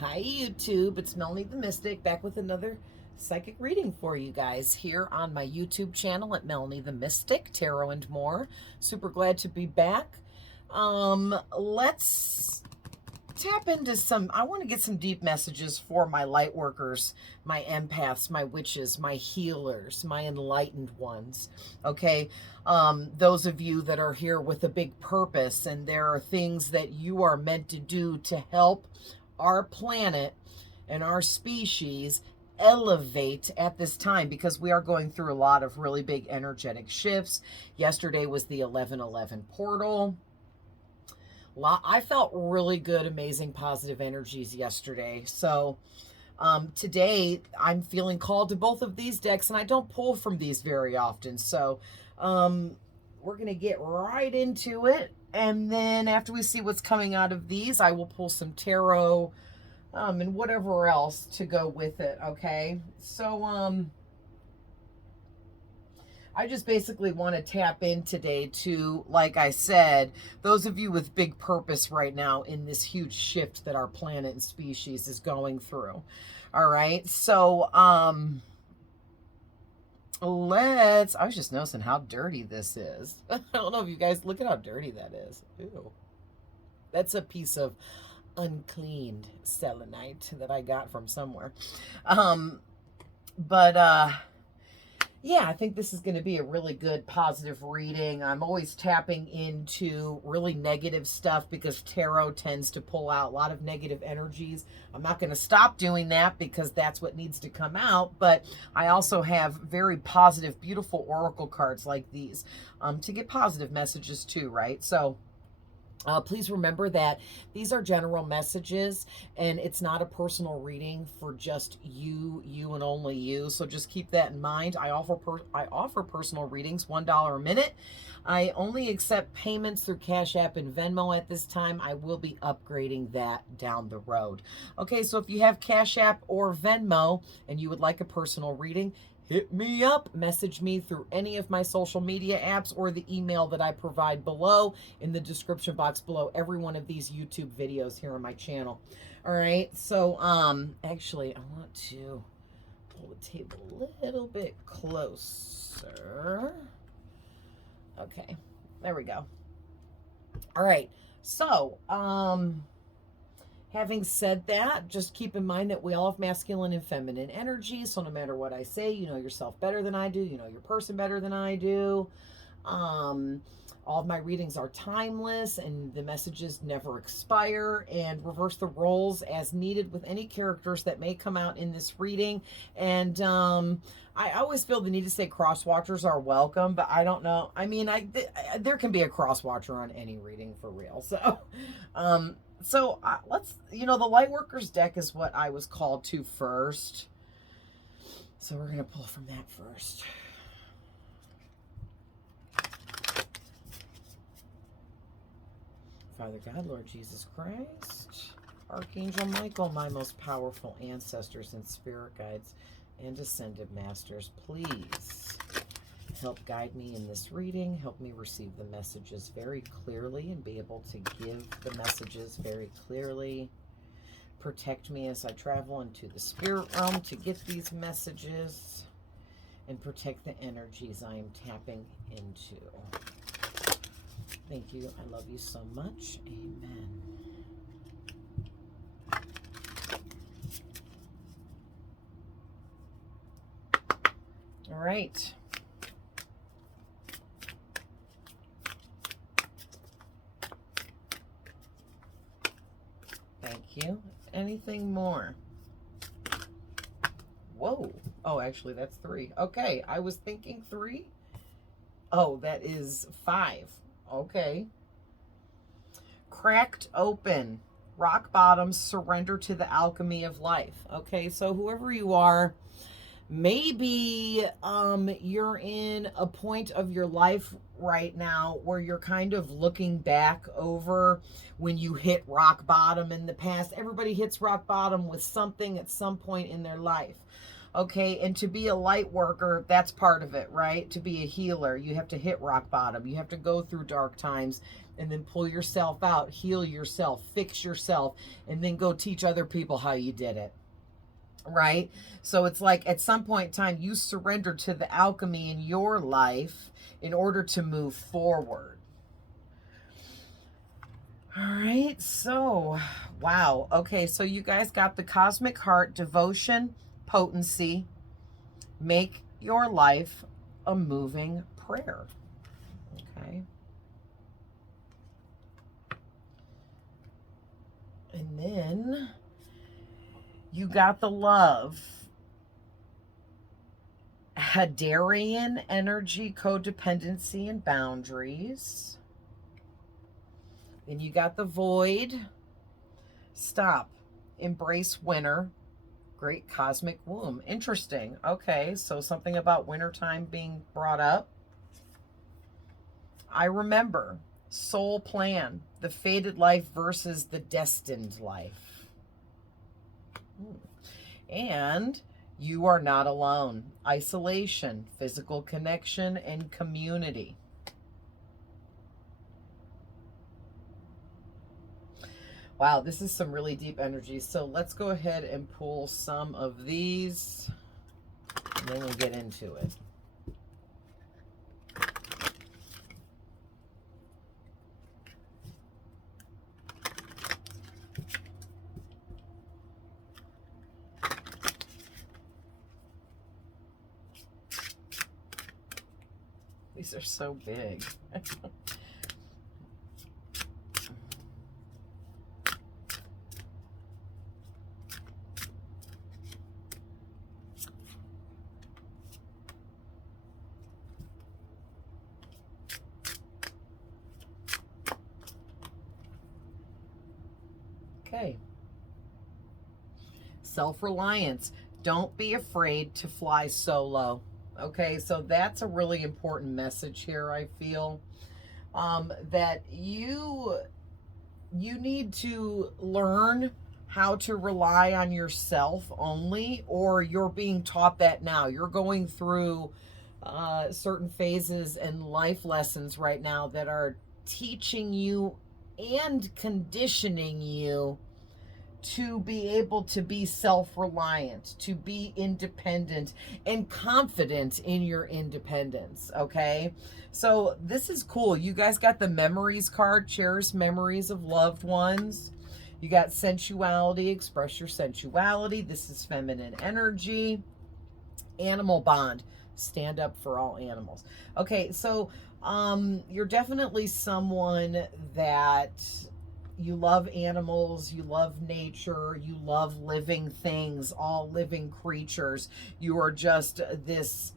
Hi YouTube, it's Melanie the Mystic back with another psychic reading for you guys here on my YouTube channel at Melanie the Mystic, Tarot and more. Super glad to be back. Let's tap into I want to get some deep messages for my light workers, my empaths, my witches, my healers, my enlightened ones. Okay. Those of you that are here with a big purpose, and there are things that you are meant to do to help our planet and our species elevate at this time, because we are going through a lot of really big energetic shifts. Yesterday was the 11/11 portal. I felt really good, amazing, positive energies yesterday. So today I'm feeling called to both of these decks, and I don't pull from these very often. So we're going to get right into it. And then after we see what's coming out of these, I will pull some tarot and whatever else to go with it. Okay. So I just basically want to tap in today to, like I said, those of you with big purpose right now in this huge shift that our planet and species is going through. All right. So, I was just noticing how dirty this is. I don't know if you guys, look at how dirty that is. Ew. That's a piece of uncleaned selenite that I got from somewhere. Yeah, I think this is going to be a really good positive reading. I'm always tapping into really negative stuff because tarot tends to pull out a lot of negative energies. I'm not going to stop doing that because that's what needs to come out, but I also have very positive, beautiful oracle cards like these to get positive messages too, right? So please remember that these are general messages, and it's not a personal reading for just you and only you. So just keep that in mind. I offer personal readings, $1 a minute. I only accept payments through Cash App and Venmo at this time. I will be upgrading that down the road. Okay, so if you have Cash App or Venmo and you would like a personal reading, hit me up, message me through any of my social media apps or the email that I provide below in the description box below every one of these YouTube videos here on my channel. All right, so actually I want to pull the table a little bit closer. Okay, there we go. All right, so having said that, just keep in mind that we all have masculine and feminine energy. So no matter what I say, you know yourself better than I do. You know your person better than I do. All of my readings are timeless, and the messages never expire, and reverse the roles as needed with any characters that may come out in this reading. And I always feel the need to say cross watchers are welcome, but I don't know. I mean, there can be a cross watcher on any reading for real. So let's, the Lightworkers deck is what I was called to first. So we're going to pull from that first. Father God, Lord Jesus Christ, Archangel Michael, my most powerful ancestors and spirit guides and ascended masters, please help guide me in this reading. Help me receive the messages very clearly and be able to give the messages very clearly. Protect me as I travel into the spirit realm to get these messages, and protect the energies I am tapping into. Thank you. I love you so much. Amen. All right. Thank you. Anything more? Whoa. Oh, actually, that's 3. Okay. I was thinking 3. Oh, that is 5. Okay. Cracked open. Rock bottom. Surrender to the alchemy of life. Okay. So whoever you are, maybe you're in a point of your life right now where you're kind of looking back over when you hit rock bottom in the past. Everybody hits rock bottom with something at some point in their life. Okay, and to be a light worker, that's part of it, right? To be a healer, you have to hit rock bottom. You have to go through dark times and then pull yourself out, heal yourself, fix yourself, and then go teach other people how you did it. Right? So it's like at some point in time, you surrender to the alchemy in your life in order to move forward. All right, so wow. Okay, so you guys got the Cosmic Heart, devotion, potency. Make your life a moving prayer. Okay. And then you got the love. Hadarian energy, codependency, and boundaries. Then you got the void. Stop. Embrace winter. Great cosmic womb. Interesting. Okay, so something about wintertime being brought up. I remember. Soul plan. The fated life versus the destined life. And you are not alone. Isolation, physical connection, and community. Wow, this is some really deep energy. So let's go ahead and pull some of these, and then we'll get into it. These are so big. Okay. Self-reliance. Don't be afraid to fly solo. Okay, so that's a really important message here, I feel. That you need to learn how to rely on yourself only, or you're being taught that now. You're going through certain phases and life lessons right now that are teaching you and conditioning you to be able to be self-reliant, to be independent and confident in your independence, okay? So this is cool. You guys got the memories card, cherish memories of loved ones. You got sensuality, express your sensuality. This is feminine energy. Animal bond, stand up for all animals. Okay, so you're definitely someone that you love animals, you love nature, you love living things, all living creatures. You are just this,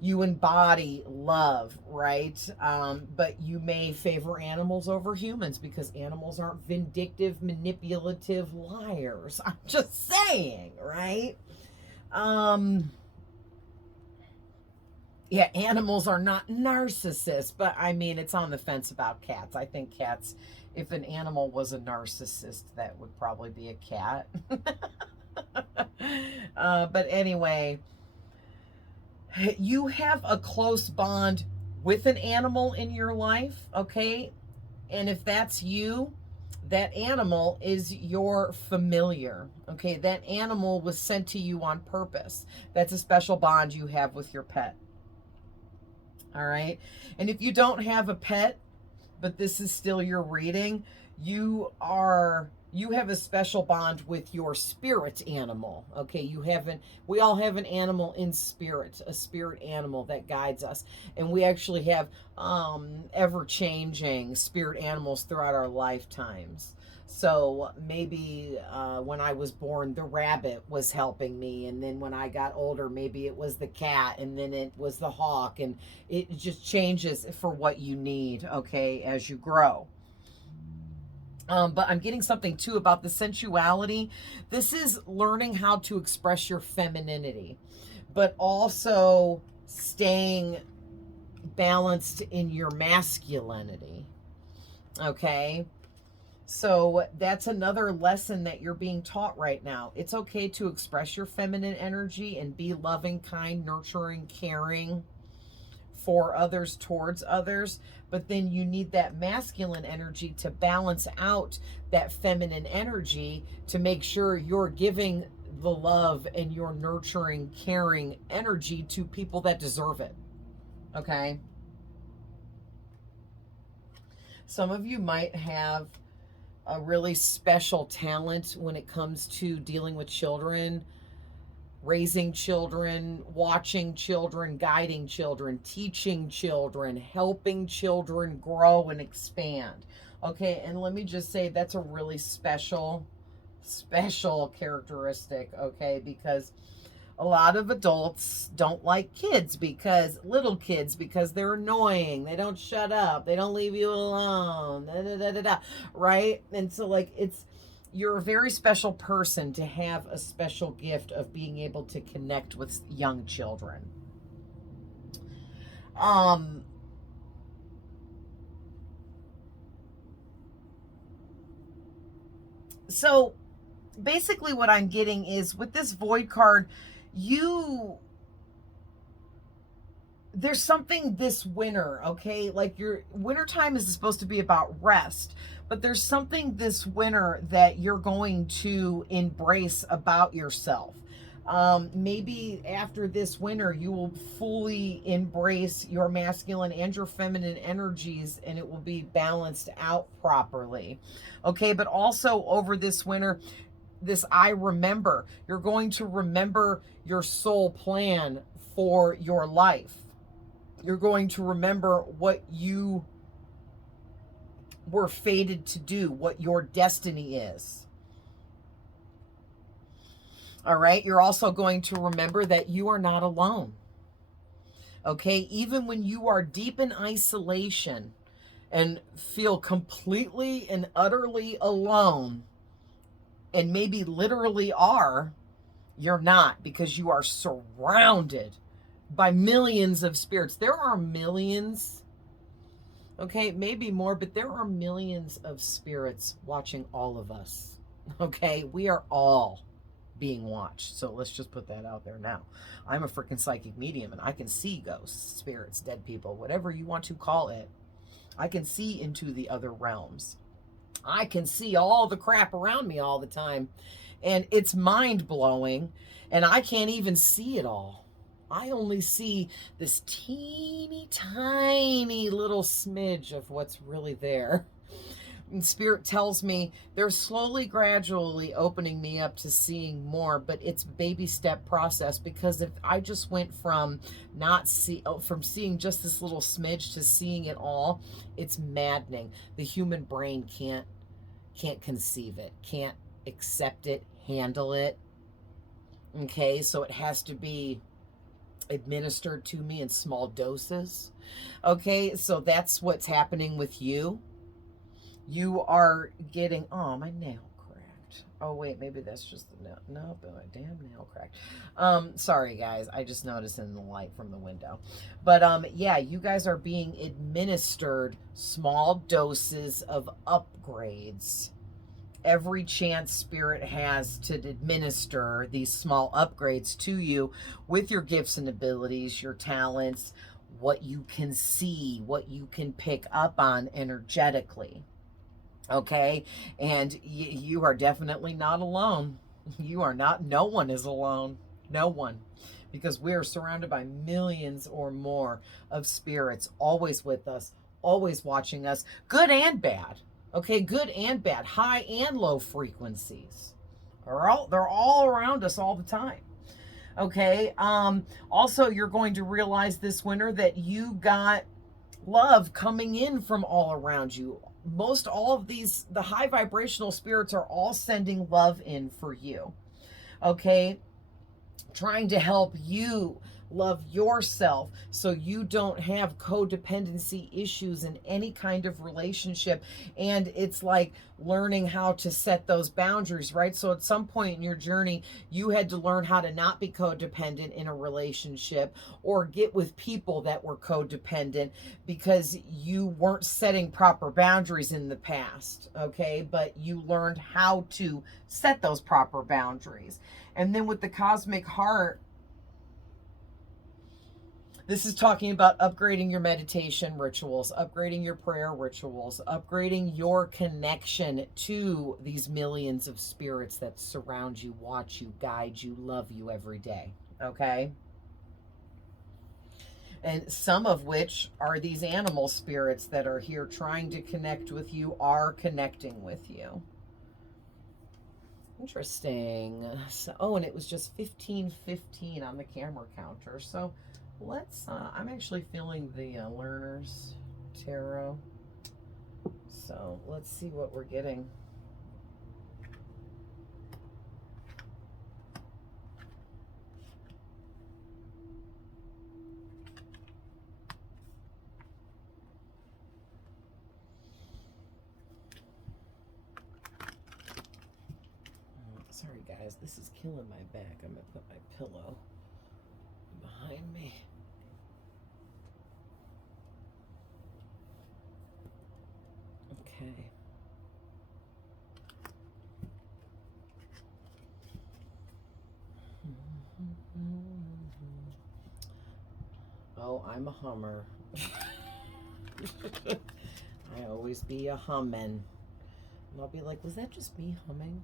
you embody love, right? But you may favor animals over humans because animals aren't vindictive, manipulative liars. I'm just saying, right? Yeah, animals are not narcissists, but I mean, it's on the fence about cats. I think cats, if an animal was a narcissist, that would probably be a cat. But anyway, you have a close bond with an animal in your life, okay? And if that's you, that animal is your familiar, okay? That animal was sent to you on purpose. That's a special bond you have with your pet. All right. And if you don't have a pet, but this is still your reading, you have a special bond with your spirit animal. Okay, we all have an animal in spirit, a spirit animal that guides us. And we actually have ever-changing spirit animals throughout our lifetimes. So maybe when I was born, the rabbit was helping me. And then when I got older, maybe it was the cat, and then it was the hawk. And it just changes for what you need, okay, as you grow. But I'm getting something too about the sensuality. This is learning how to express your femininity, but also staying balanced in your masculinity. Okay. So that's another lesson that you're being taught right now. It's okay to express your feminine energy and be loving, kind, nurturing, caring for others, towards others, but then you need that masculine energy to balance out that feminine energy to make sure you're giving the love and your nurturing, caring energy to people that deserve it. Okay? Some of you might have a really special talent when it comes to dealing with children, raising children, watching children, guiding children, teaching children, helping children grow and expand. Okay, and let me just say that's a really special characteristic, okay? Because a lot of adults don't like kids, because little kids, because they're annoying, they don't shut up, they don't leave you alone, right? And so like you're a very special person to have a special gift of being able to connect with young children. So basically what I'm getting is with this void card, there's something this winter, okay? Like your wintertime is supposed to be about rest, but there's something this winter that you're going to embrace about yourself. Maybe after this winter, you will fully embrace your masculine and your feminine energies, and it will be balanced out properly. Okay, but also over this winter, I remember, you're going to remember your soul plan for your life. You're going to remember what you were fated to do, what your destiny is. All right. You're also going to remember that you are not alone. Okay. Even when you are deep in isolation and feel completely and utterly alone, and maybe literally are, you're not, because you are surrounded by millions of spirits. There are millions, okay, maybe more, but there are millions of spirits watching all of us. Okay, we are all being watched. So let's just put that out there now. I'm a freaking psychic medium, and I can see ghosts, spirits, dead people, whatever you want to call it. I can see into the other realms. I can see all the crap around me all the time, and it's mind blowing, and I can't even see it all. I only see this teeny tiny little smidge of what's really there. And Spirit tells me they're slowly, gradually opening me up to seeing more, but it's baby step process, because if I just went from from seeing just this little smidge to seeing it all, it's maddening. The human brain can't conceive it, can't accept it, handle it. Okay, so it has to be administered to me in small doses. Okay, so that's what's happening with you. You are getting, oh, my nail cracked. Oh, wait, maybe that's just the nail. No, but my damn nail cracked. Sorry, guys. I just noticed in the light from the window. But, yeah, you guys are being administered small doses of upgrades. Every chance Spirit has to administer these small upgrades to you with your gifts and abilities, your talents, what you can see, what you can pick up on energetically. Okay, and you are definitely not alone. You are not, no one is alone. No one. Because we are surrounded by millions or more of spirits, always with us, always watching us, good and bad. Okay, good and bad, high and low frequencies. They're all around us all the time. Okay, also you're going to realize this winter that you got love coming in from all around you. Most all of these, the high vibrational spirits are all sending love in for you. Okay, trying to help you love yourself so you don't have codependency issues in any kind of relationship. And it's like learning how to set those boundaries, right? So at some point in your journey, you had to learn how to not be codependent in a relationship or get with people that were codependent because you weren't setting proper boundaries in the past, okay? But you learned how to set those proper boundaries. And then with the cosmic heart, this is talking about upgrading your meditation rituals, upgrading your prayer rituals, upgrading your connection to these millions of spirits that surround you, watch you, guide you, love you every day. Okay? And some of which are these animal spirits that are here trying to connect with you, are connecting with you. Interesting. So, oh, and it was just 15:15 on the camera counter. So let's, I'm actually feeling the Learner's Tarot. So let's see what we're getting. Sorry guys, this is killing my back. I'm gonna put my pillow behind me. Okay. Oh, I'm a hummer. I always be a humming. And I'll be like, was that just me humming?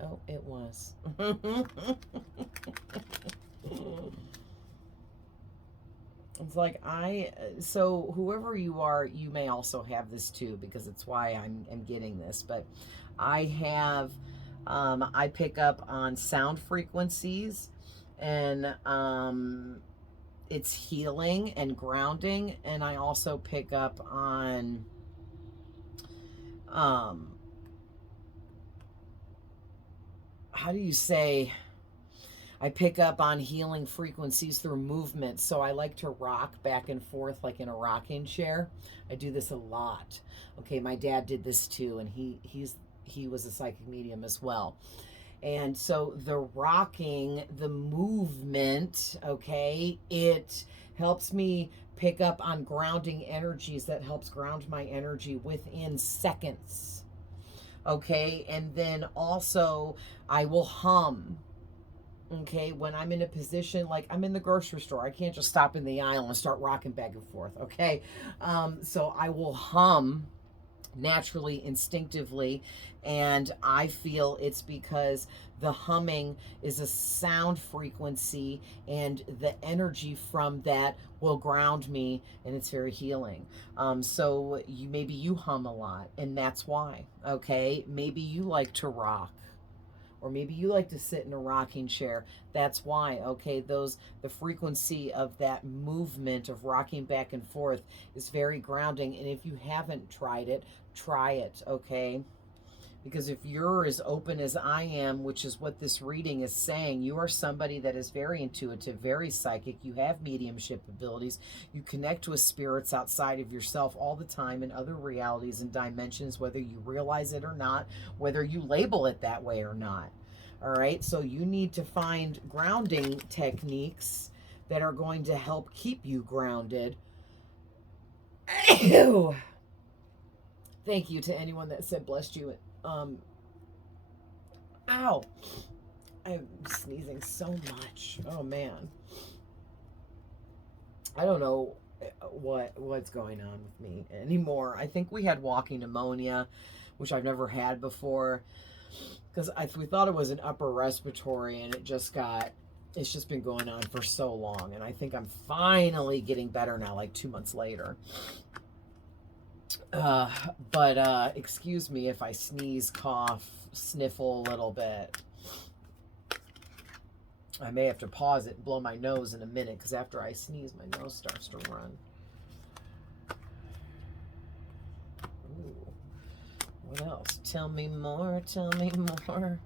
Oh, it was. It's like so whoever you are, you may also have this too, because it's why I'm getting this. But I have, I pick up on sound frequencies, and it's healing and grounding. And I also pick up on, how do you say, I pick up on healing frequencies through movement. So I like to rock back and forth like in a rocking chair. I do this a lot. Okay, my dad did this too, and he was a psychic medium as well. And so the rocking, the movement, okay, it helps me pick up on grounding energies. That helps ground my energy within seconds. Okay, and then also I will hum. Okay, when I'm in a position like I'm in the grocery store, I can't just stop in the aisle and start rocking back and forth. Okay, so I will hum naturally, instinctively, and I feel it's because the humming is a sound frequency, and the energy from that will ground me, and it's very healing. So maybe you hum a lot, and that's why. Okay, maybe you like to rock, or maybe you like to sit in a rocking chair. That's why. Okay, the frequency of that movement of rocking back and forth is very grounding. And if you haven't tried it, try it. Okay, because if you're as open as I am, which is what this reading is saying, you are somebody that is very intuitive, very psychic. You have mediumship abilities. You connect with spirits outside of yourself all the time, in other realities and dimensions, whether you realize it or not, whether you label it that way or not. All right, so you need to find grounding techniques that are going to help keep you grounded. Ew. Thank you to anyone that said blessed you. Ow. I'm sneezing so much. Oh man. I don't know what's going on with me anymore. I think we had walking pneumonia, which I've never had before, because we thought it was an upper respiratory, and it's just been going on for so long. And I think I'm finally getting better now, like 2 months later. But excuse me if I sneeze, cough, sniffle a little bit. I may have to pause it and blow my nose in a minute, because after I sneeze, my nose starts to run. Ooh. What else? Tell me more, tell me more.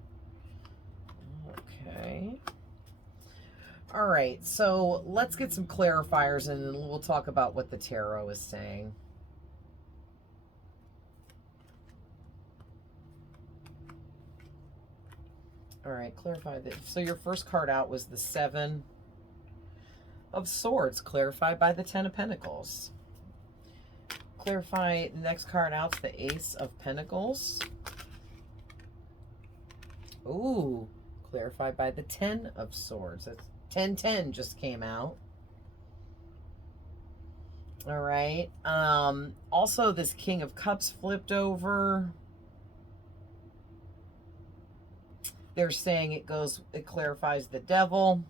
Okay. All right, so let's get some clarifiers and then we'll talk about what the tarot is saying. All right, clarify that. So your first card out was the Seven of Swords, clarified by the Ten of Pentacles. Clarify the next card out's the Ace of Pentacles. Ooh, clarified by the Ten of Swords. That's 10-10 just came out. All right. Also, this King of Cups flipped over. They're saying it clarifies the Devil.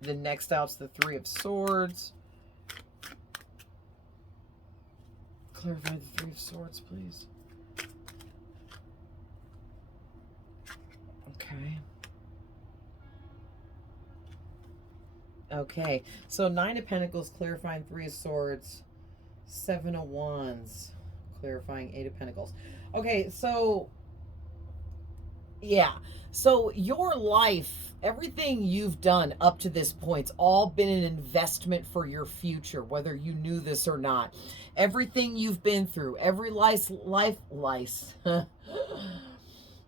The next out's the Three of Swords. Clarify the Three of Swords, please. Okay. Okay, so Nine of Pentacles clarifying Three of Swords, Seven of Wands clarifying Eight of Pentacles. Okay, so yeah, so your life, everything you've done up to this point's all been an investment for your future, whether you knew this or not. Everything you've been through, every life.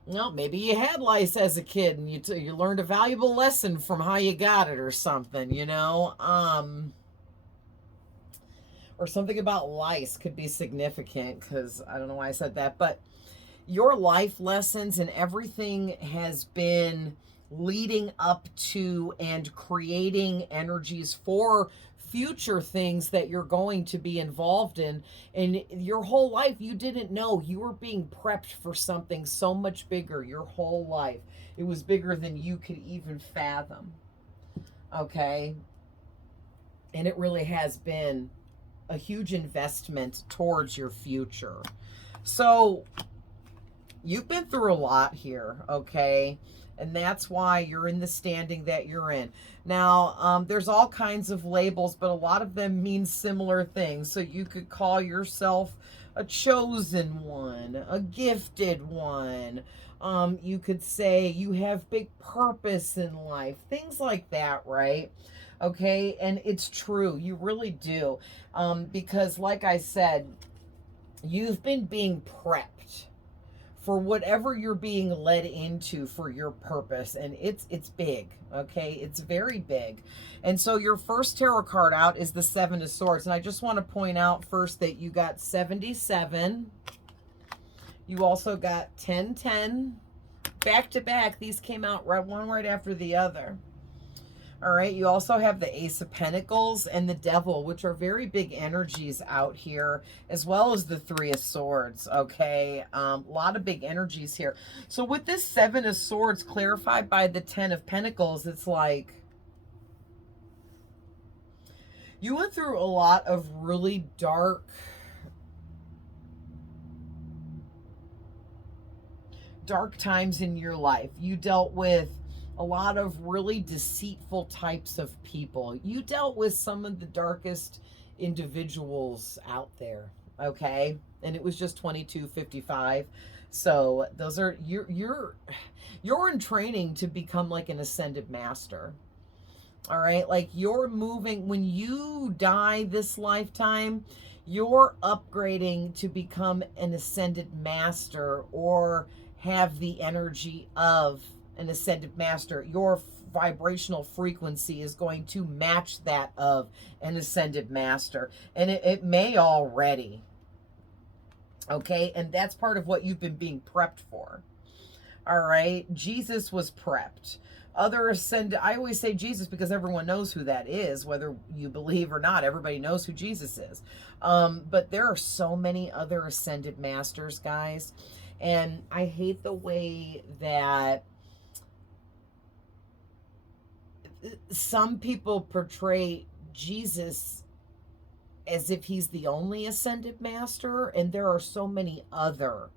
Well, maybe you had lice as a kid and you learned a valuable lesson from how you got it or something, you know? Or something about lice could be significant because I don't know why I said that. But your life lessons and everything has been leading up to and creating energies for future things that you're going to be involved in. And your whole life, you didn't know you were being prepped for something so much bigger your whole life. It was bigger than you could even fathom. Okay? And it really has been a huge investment towards your future. So you've been through a lot here, okay? And that's why you're in the standing that you're in. Now, there's all kinds of labels, but a lot of them mean similar things. So you could call yourself a chosen one, a gifted one. You could say you have big purpose in life, things like that, right? Okay, and it's true. You really do. Because like I said, you've been being prepped for whatever you're being led into for your purpose. And it's big, okay? It's very big. And so your first tarot card out is the Seven of Swords. And I just want to point out first that you got 77. You also got 10-10. Back to back, these came out one right after the other. All right, you also have the Ace of Pentacles and the Devil, which are very big energies out here, as well as the Three of Swords, okay? A lot of big energies here. So with this Seven of Swords clarified by the Ten of Pentacles, it's like you went through a lot of really dark times in your life. You dealt with a lot of really deceitful types of people. You dealt with some of the darkest individuals out there, okay? And it was just 2255. So those are you're in training to become like an ascended master. All right? Like you're moving when you die this lifetime, you're upgrading to become an ascended master or have the energy of an ascended master. Your vibrational frequency is going to match that of an ascended master. And it may already. Okay? And that's part of what you've been being prepped for. All right? Jesus was prepped. Other ascended, I always say Jesus because everyone knows who that is, whether you believe or not. Everybody knows who Jesus is. But there are so many other ascended masters, guys. And I hate the way that some people portray Jesus as if he's the only ascended master, and there are so many other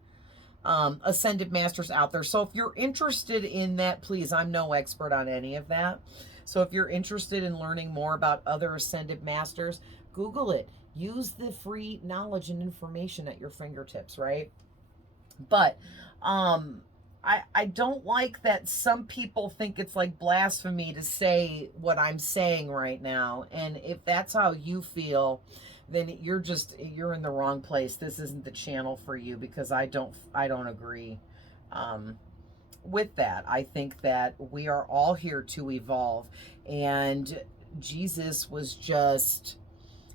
ascended masters out there. So if you're interested in that, please, I'm no expert on any of that. So if you're interested in learning more about other ascended masters, Google it. Use the free knowledge and information at your fingertips, right? But I don't like that some people think it's like blasphemy to say what I'm saying right now. And if that's how you feel, then you're in the wrong place. This isn't the channel for you, because I don't agree with that. I think that we are all here to evolve, and Jesus was just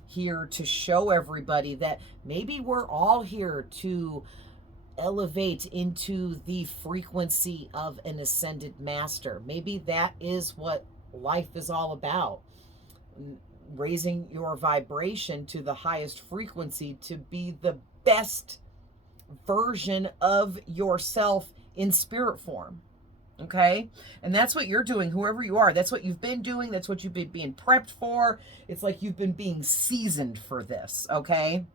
here to show everybody that maybe we're all here to elevate into the frequency of an ascended master. Maybe that is what life is all about. Raising your vibration to the highest frequency to be the best version of yourself in spirit form. Okay? And that's what you're doing, whoever you are. That's what you've been doing. That's what you've been being prepped for. It's like you've been being seasoned for this. Okay?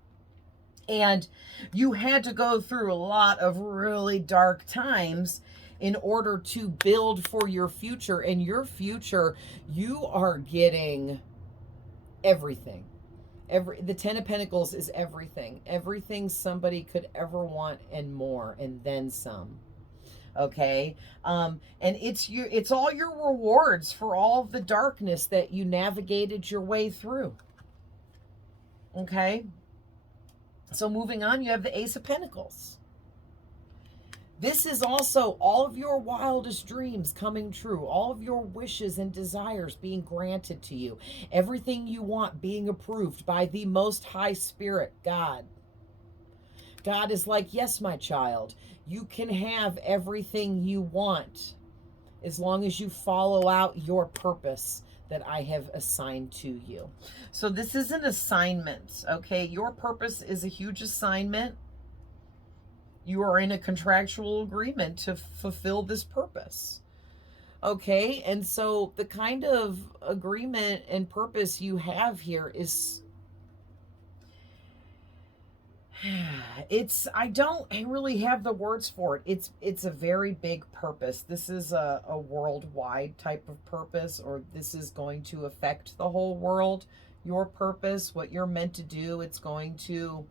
And you had to go through a lot of really dark times in order to build for your future. And your future, you are getting everything. The Ten of Pentacles is everything. Everything somebody could ever want and more, and then some. Okay? And it's all your rewards for all the darkness that you navigated your way through. Okay? So moving on, you have the Ace of Pentacles. This is also all of your wildest dreams coming true, all of your wishes and desires being granted to you, everything you want being approved by the Most High Spirit, God. God is like, yes, my child, you can have everything you want as long as you follow out your purpose that I have assigned to you. So this is an assignment, okay? Your purpose is a huge assignment. You are in a contractual agreement to fulfill this purpose. Okay? And so the kind of agreement and purpose you have here is, I don't really have the words for it. It's a very big purpose. This is a worldwide type of purpose, or this is going to affect the whole world. Your purpose, what you're meant to do, it's going to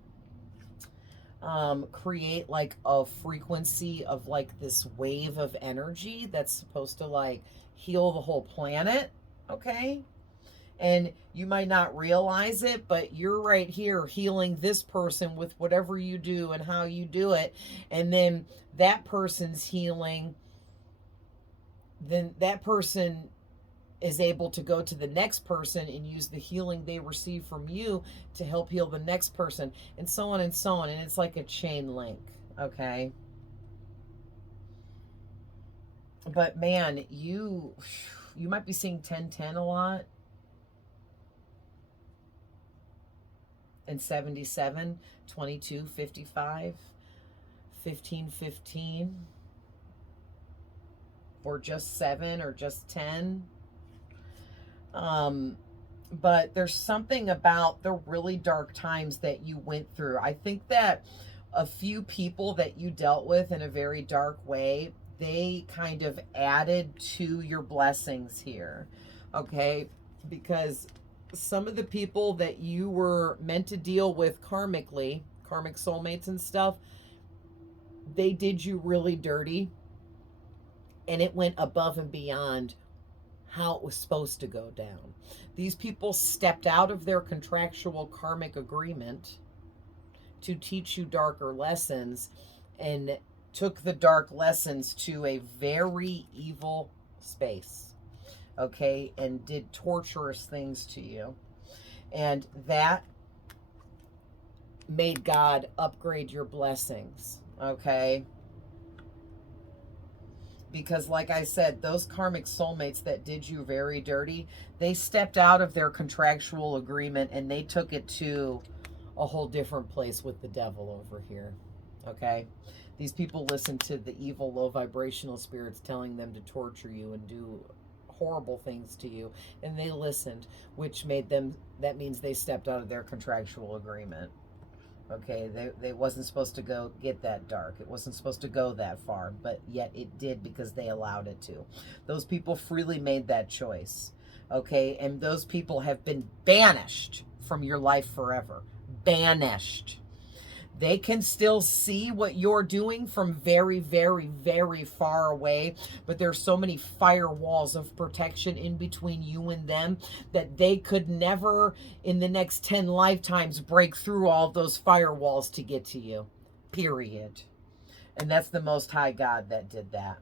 create like a frequency of like this wave of energy that's supposed to like heal the whole planet. Okay? And you might not realize it, but you're right here healing this person with whatever you do and how you do it. And then that person's healing. Then that person is able to go to the next person and use the healing they receive from you to help heal the next person, and so on and so on. And it's like a chain link. Okay? But man, you might be seeing 1010 a lot. And 77, 22, 55, 15, 15, or just 7 or just 10. But there's something about the really dark times that you went through. I think that a few people that you dealt with in a very dark way, they kind of added to your blessings here. Okay? Because some of the people that you were meant to deal with karmically, karmic soulmates and stuff, they did you really dirty, and it went above and beyond how it was supposed to go down. These people stepped out of their contractual karmic agreement to teach you darker lessons, and took the dark lessons to a very evil space. Okay, and did torturous things to you. And that made God upgrade your blessings. Okay? Because like I said, those karmic soulmates that did you very dirty, they stepped out of their contractual agreement and they took it to a whole different place with the devil over here. Okay? These people listened to the evil, low vibrational spirits telling them to torture you and do horrible things to you, and they listened, which made them, that means they stepped out of their contractual agreement. Okay, they wasn't supposed to go get that dark. It wasn't supposed to go that far, but yet it did because they allowed it to. Those people freely made that choice. Okay, and those people have been banished from your life forever. Banished. They can still see what you're doing from very, very, very far away, but there's so many firewalls of protection in between you and them that they could never in the next 10 lifetimes break through all those firewalls to get to you. Period. And that's the Most High God that did that.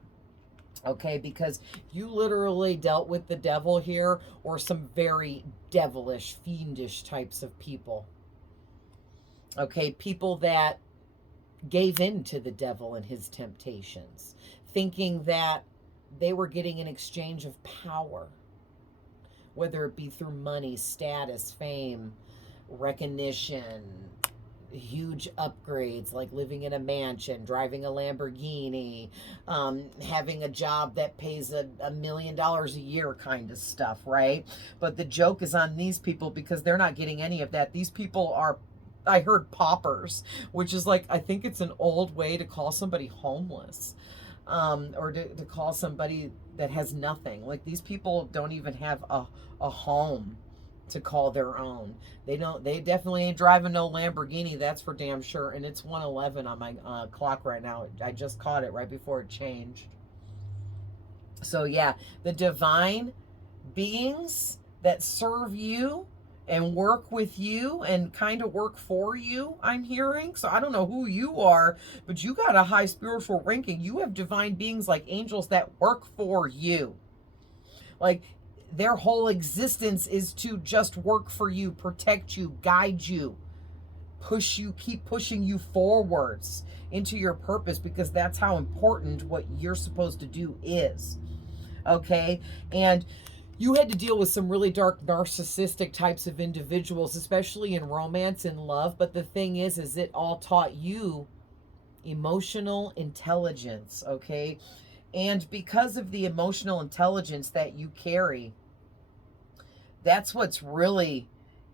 Okay, because you literally dealt with the devil here, or some very devilish, fiendish types of people. Okay, people that gave in to the devil and his temptations, thinking that they were getting an exchange of power, whether it be through money, status, fame, recognition, huge upgrades like living in a mansion, driving a Lamborghini, having a job that pays $1 million a year kind of stuff, right? But the joke is on these people because they're not getting any of that. These people are, I heard, paupers, which is like, I think it's an old way to call somebody homeless, or to call somebody that has nothing. Like, these people don't even have a home to call their own. They definitely ain't driving no Lamborghini, that's for damn sure. And it's 1:11 on my clock right now. I just caught it right before it changed. So yeah, the divine beings that serve you and work with you and kind of work for you, I'm hearing. So I don't know who you are, but you got a high spiritual ranking. You have divine beings like angels that work for you. Like, their whole existence is to just work for you, protect you, guide you, push you, keep pushing you forwards into your purpose, because that's how important what you're supposed to do is. Okay? And you had to deal with some really dark narcissistic types of individuals, especially in romance and love. But the thing is it all taught you emotional intelligence, okay? And because of the emotional intelligence that you carry, that's what's really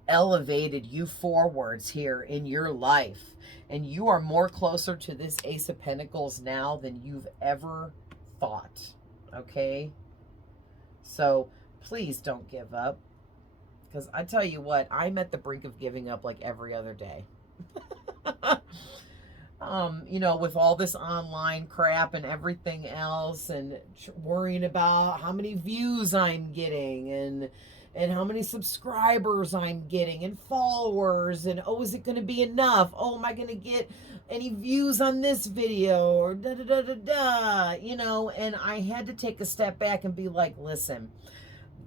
elevated you forwards here in your life. And you are more closer to this Ace of Pentacles now than you've ever thought, okay? So please don't give up, because I tell you what, I'm at the brink of giving up like every other day. You know, with all this online crap and everything else, and worrying about how many views I'm getting and how many subscribers I'm getting and followers, and oh, is it going to be enough? Oh, am I going to get any views on this video, or da da da da da, you know? And I had to take a step back and be like, listen,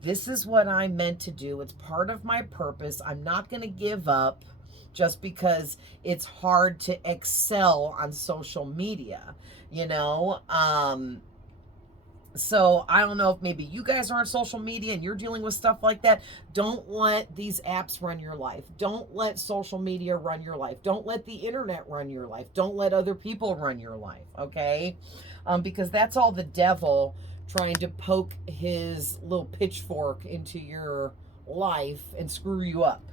this is what I'm meant to do. It's part of my purpose. I'm not going to give up just because it's hard to excel on social media, you know? So I don't know if maybe you guys are on social media and you're dealing with stuff like that. Don't let these apps run your life. Don't let social media run your life. Don't let the internet run your life. Don't let other people run your life, okay? Because that's all the devil trying to poke his little pitchfork into your life and screw you up.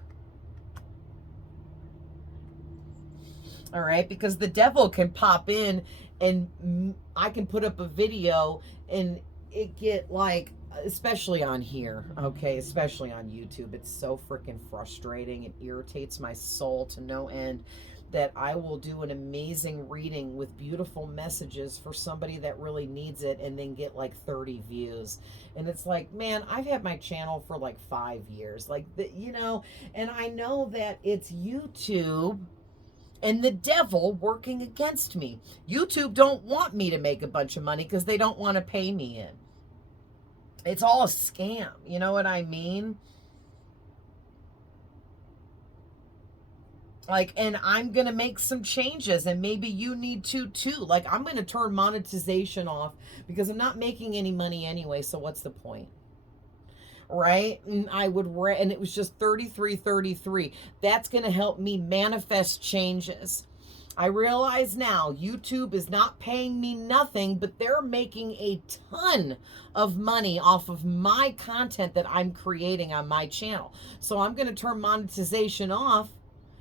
All right? Because the devil can pop in and I can put up a video and it get like, especially on here, okay, especially on YouTube, it's so freaking frustrating. It irritates my soul to no end that I will do an amazing reading with beautiful messages for somebody that really needs it and then get like 30 views. And it's like, man, I've had my channel for like 5 years, like, you know, and I know that it's YouTube and the devil working against me. YouTube don't want me to make a bunch of money because they don't want to pay me in. It's all a scam. You know what I mean? Like, and I'm going to make some changes, and maybe you need to too. Like, I'm going to turn monetization off because I'm not making any money anyway. So what's the point? Right? And I would, and it was just 33.33. That's going to help me manifest changes. I realize now YouTube is not paying me nothing, but they're making a ton of money off of my content that I'm creating on my channel. So I'm going to turn monetization off,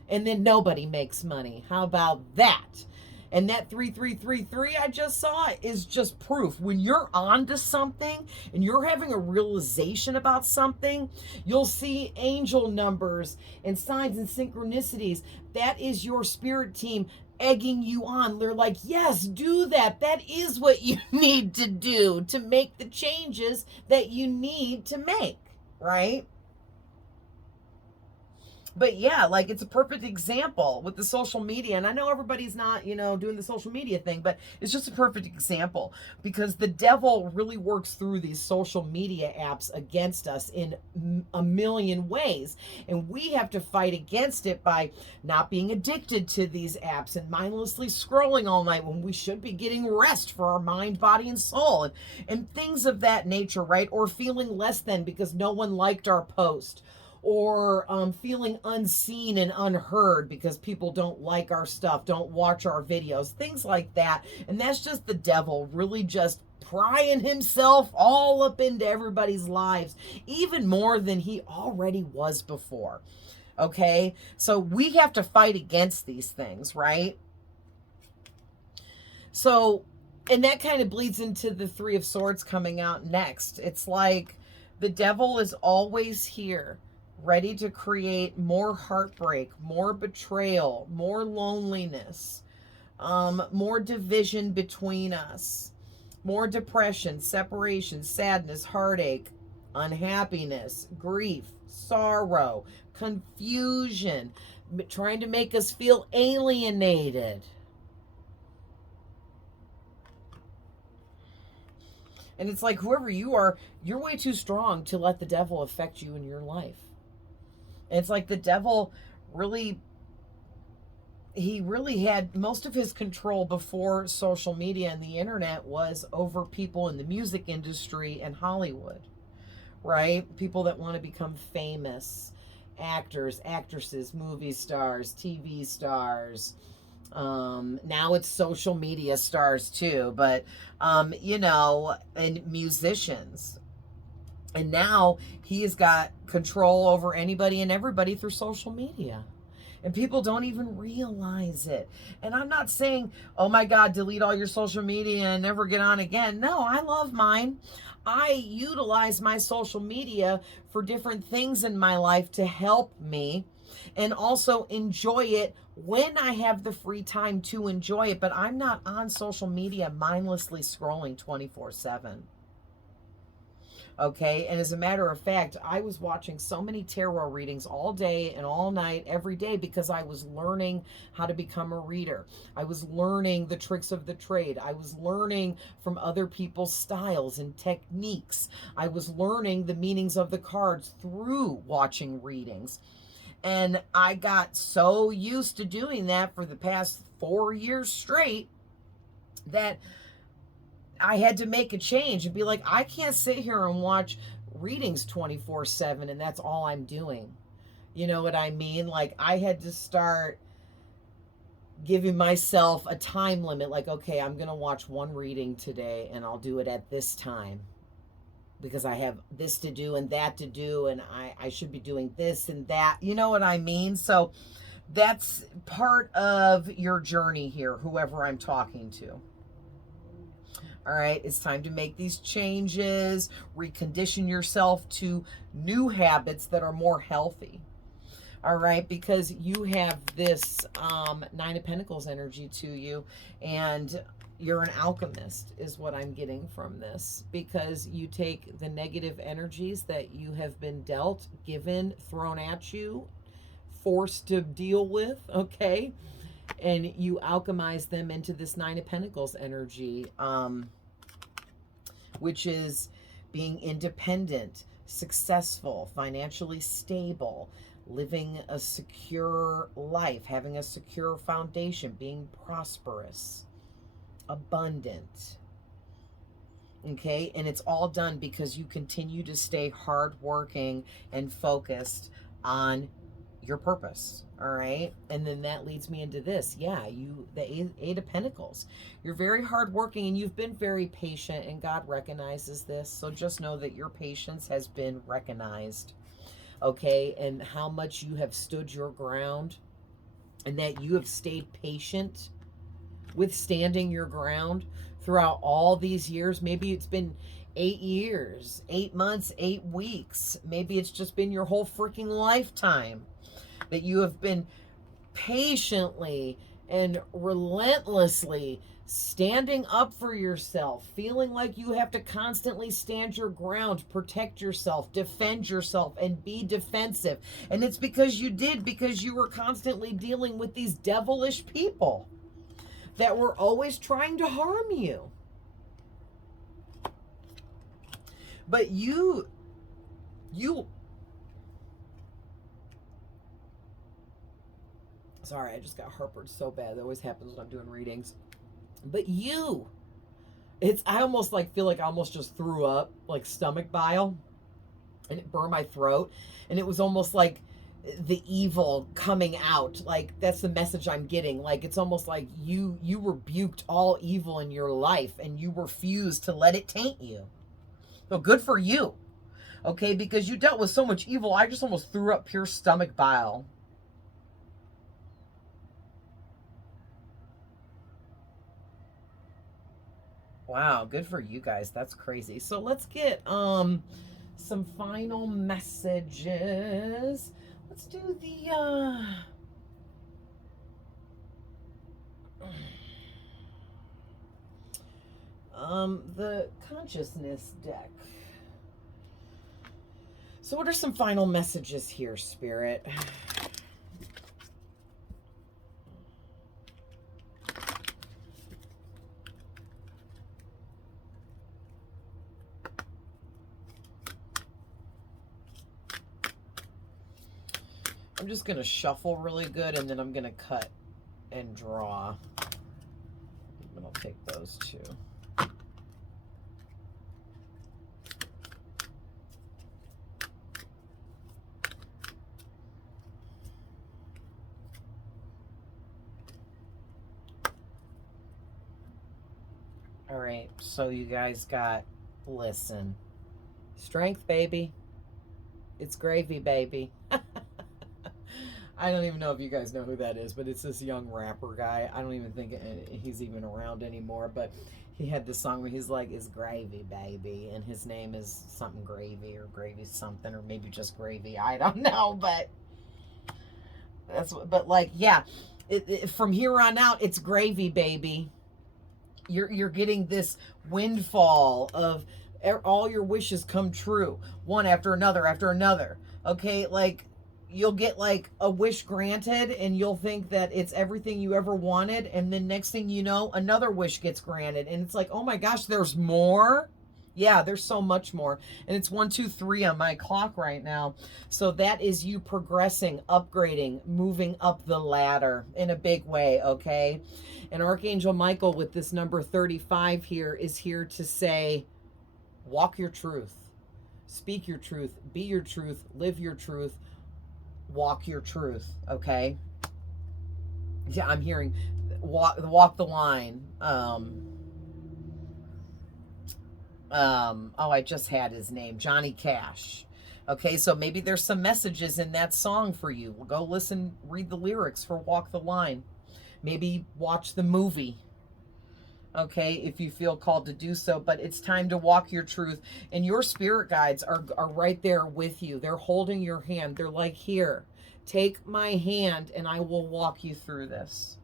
and then nobody makes money. How about that? And that 3333 I just saw is just proof. When you're onto something and you're having a realization about something, you'll see angel numbers and signs and synchronicities. That is your spirit team egging you on. They're like, yes, do that. That is what you need to do to make the changes that you need to make, right? But yeah, like it's a perfect example with the social media. And I know everybody's not, doing the social media thing, but it's just a perfect example because the devil really works through these social media apps against us in a million ways. And we have to fight against it by not being addicted to these apps and mindlessly scrolling all night when we should be getting rest for our mind, body, and soul and things of that nature, right? Or feeling less than because no one liked our post, or feeling unseen and unheard because people don't like our stuff, don't watch our videos, things like that. And that's just the devil really just prying himself all up into everybody's lives, even more than he already was before. Okay? So we have to fight against these things, right? So, and that kind of bleeds into the Three of Swords coming out next. It's like the devil is always here, ready to create more heartbreak, more betrayal, more loneliness, more division between us, more depression, separation, sadness, heartache, unhappiness, grief, sorrow, confusion, trying to make us feel alienated. And it's like, whoever you are, you're way too strong to let the devil affect you in your life. And it's like the devil he really had most of his control before social media and the internet was over people in the music industry and Hollywood, right? People that want to become famous, actors, actresses, movie stars, TV stars. Now it's social media stars too, but, and musicians. And now he has got control over anybody and everybody through social media. And people don't even realize it. And I'm not saying, oh my God, delete all your social media and never get on again. No, I love mine. I utilize my social media for different things in my life to help me and also enjoy it when I have the free time to enjoy it. But I'm not on social media mindlessly scrolling 24/7. Okay. And as a matter of fact, I was watching so many tarot readings all day and all night, every day, because I was learning how to become a reader. I was learning the tricks of the trade. I was learning from other people's styles and techniques. I was learning the meanings of the cards through watching readings. And I got so used to doing that for the past 4 years straight that I had to make a change and be like, I can't sit here and watch readings 24/7 and that's all I'm doing. You know what I mean? Like I had to start giving myself a time limit. Like, okay, I'm going to watch one reading today and I'll do it at this time because I have this to do and that to do. And I should be doing this and that. You know what I mean? So that's part of your journey here, whoever I'm talking to. All right, it's time to make these changes, recondition yourself to new habits that are more healthy. All right, because you have this Nine of Pentacles energy to you, and you're an alchemist is what I'm getting from this, because you take the negative energies that you have been dealt, given, thrown at you, forced to deal with, okay? And you alchemize them into this Nine of Pentacles energy, which is being independent, successful, financially stable, living a secure life, having a secure foundation, being prosperous, abundant. Okay, and it's all done because you continue to stay hardworking and focused on your purpose. All right, and then that leads me into this. Yeah, the Eight of Pentacles. You're very hardworking and you've been very patient, and God recognizes this. So just know that your patience has been recognized. Okay, and how much you have stood your ground, and that you have stayed patient withstanding your ground throughout all these years. Maybe it's been 8 years, 8 months, 8 weeks. Maybe it's just been your whole freaking lifetime that you have been patiently and relentlessly standing up for yourself, feeling like you have to constantly stand your ground, protect yourself, defend yourself, and be defensive. And it's because you were constantly dealing with these devilish people that were always trying to harm you. But you sorry, I just got heartburn so bad. That always happens when I'm doing readings. But I almost like feel like I almost just threw up, like stomach bile, and it burned my throat. And it was almost like the evil coming out. Like, that's the message I'm getting. Like, it's almost like you rebuked all evil in your life and you refused to let it taint you. So good for you. Okay, because you dealt with so much evil, I just almost threw up pure stomach bile. Wow, good for you guys. That's crazy. So let's get some final messages. Let's do the consciousness deck. So what are some final messages here, Spirit? I'm just going to shuffle really good, and then I'm going to cut and draw. And I'll take those two. All right, so you guys got, listen, strength, baby. It's gravy, baby. I don't even know if you guys know who that is, but it's this young rapper guy. I don't even think he's even around anymore, but he had this song where he's like, "It's gravy, baby," and his name is something Gravy or Gravy something, or maybe just Gravy. I don't know, but but like, yeah, from here on out, it's gravy, baby. You're getting this windfall of all your wishes come true, one after another after another. Okay, like, you'll get like a wish granted and you'll think that it's everything you ever wanted, and then next thing you know, another wish gets granted and it's like, oh my gosh, there's more. Yeah, there's so much more. And it's 1, 2, 3 on my clock right now. So that is you progressing, upgrading, moving up the ladder in a big way, okay? And Archangel Michael with this number 35 here is here to say, walk your truth. Speak your truth. Be your truth. Live your truth. Walk your truth, okay? Yeah, I'm hearing walk the line. I just had his name, Johnny Cash. Okay, so maybe there's some messages in that song for you. Go listen, read the lyrics for Walk the Line. Maybe watch the movie, okay, if you feel called to do so. But it's time to walk your truth. And your spirit guides are right there with you. They're holding your hand. They're like, here, take my hand and I will walk you through this.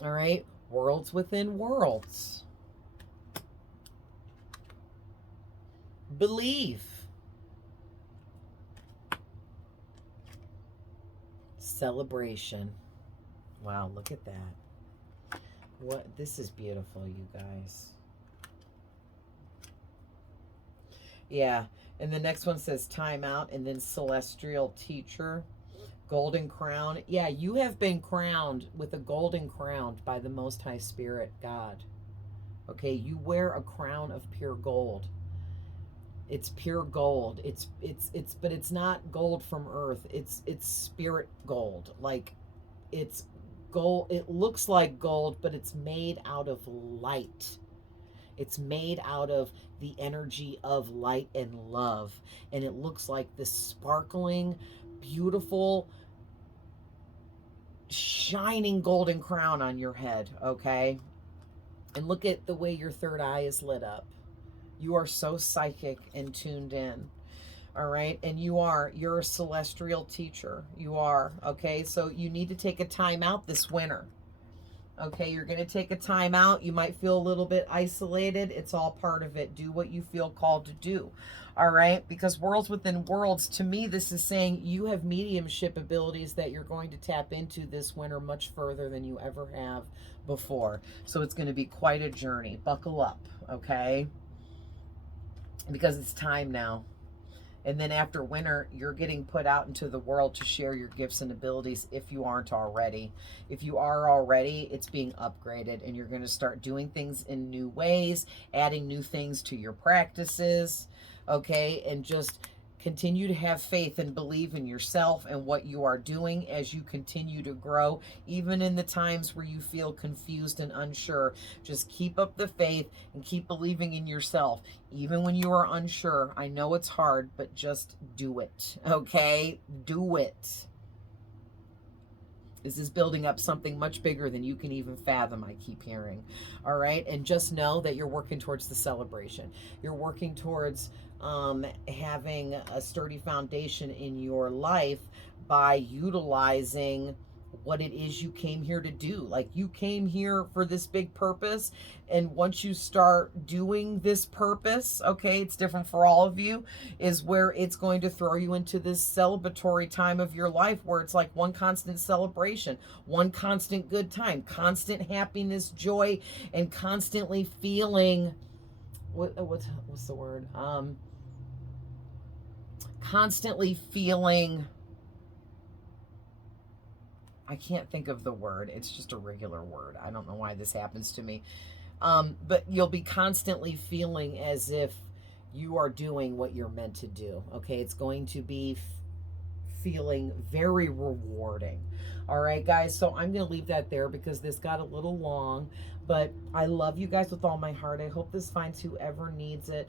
All right, worlds within worlds. Believe. Celebration. Wow, look at that. What, this is beautiful, you guys. Yeah, and the next one says time out, and then celestial teacher, golden crown. Yeah, you have been crowned with a golden crown by the Most High Spirit God. Okay, you wear a crown of pure gold. It's pure gold. But it's not gold from earth. It's spirit gold. Like, it's gold. It looks like gold, but it's made out of light. It's made out of the energy of light and love. And it looks like this sparkling, beautiful shining golden crown on your head, okay? And look at the way your third eye is lit up. You are so psychic and tuned in. All right. And you're a celestial teacher. You are. Okay. So you need to take a time out this winter. Okay. You're going to take a time out. You might feel a little bit isolated. It's all part of it. Do what you feel called to do. All right. Because worlds within worlds, to me, this is saying you have mediumship abilities that you're going to tap into this winter much further than you ever have before. So it's going to be quite a journey. Buckle up. Okay. Because it's time now. And then after winter, you're getting put out into the world to share your gifts and abilities if you aren't already. If you are already, it's being upgraded, and you're going to start doing things in new ways, adding new things to your practices, okay? And just continue to have faith and believe in yourself and what you are doing as you continue to grow, even in the times where you feel confused and unsure. Just keep up the faith and keep believing in yourself, even when you are unsure. I know it's hard, but just do it, okay? Do it. This is building up something much bigger than you can even fathom, I keep hearing. All right? And just know that you're working towards the celebration. You're working towards having a sturdy foundation in your life by utilizing what it is you came here to do. Like, you came here for this big purpose, and once you start doing this purpose, okay, it's different for all of you, is where it's going to throw you into this celebratory time of your life where it's like one constant celebration, one constant good time, constant happiness, joy, and constantly feeling what's the word? Constantly feeling, I can't think of the word. It's just a regular word. I don't know why this happens to me. But you'll be constantly feeling as if you are doing what you're meant to do. Okay. It's going to be feeling very rewarding. All right, guys. So I'm going to leave that there because this got a little long, but I love you guys with all my heart. I hope this finds whoever needs it.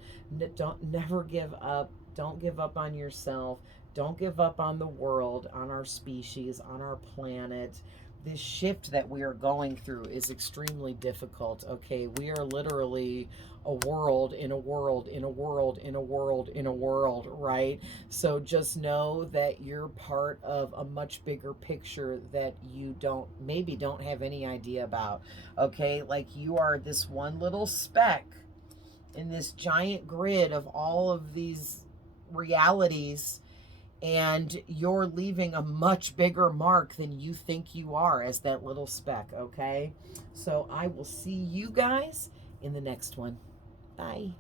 Never give up. Don't give up on yourself. Don't give up on the world, on our species, on our planet. This shift that we are going through is extremely difficult, okay? We are literally a world in a world in a world in a world in a world, right? So just know that you're part of a much bigger picture that you maybe don't have any idea about, okay? Like, you are this one little speck in this giant grid of all of these realities, and you're leaving a much bigger mark than you think you are as that little speck, okay? So I will see you guys in the next one. Bye.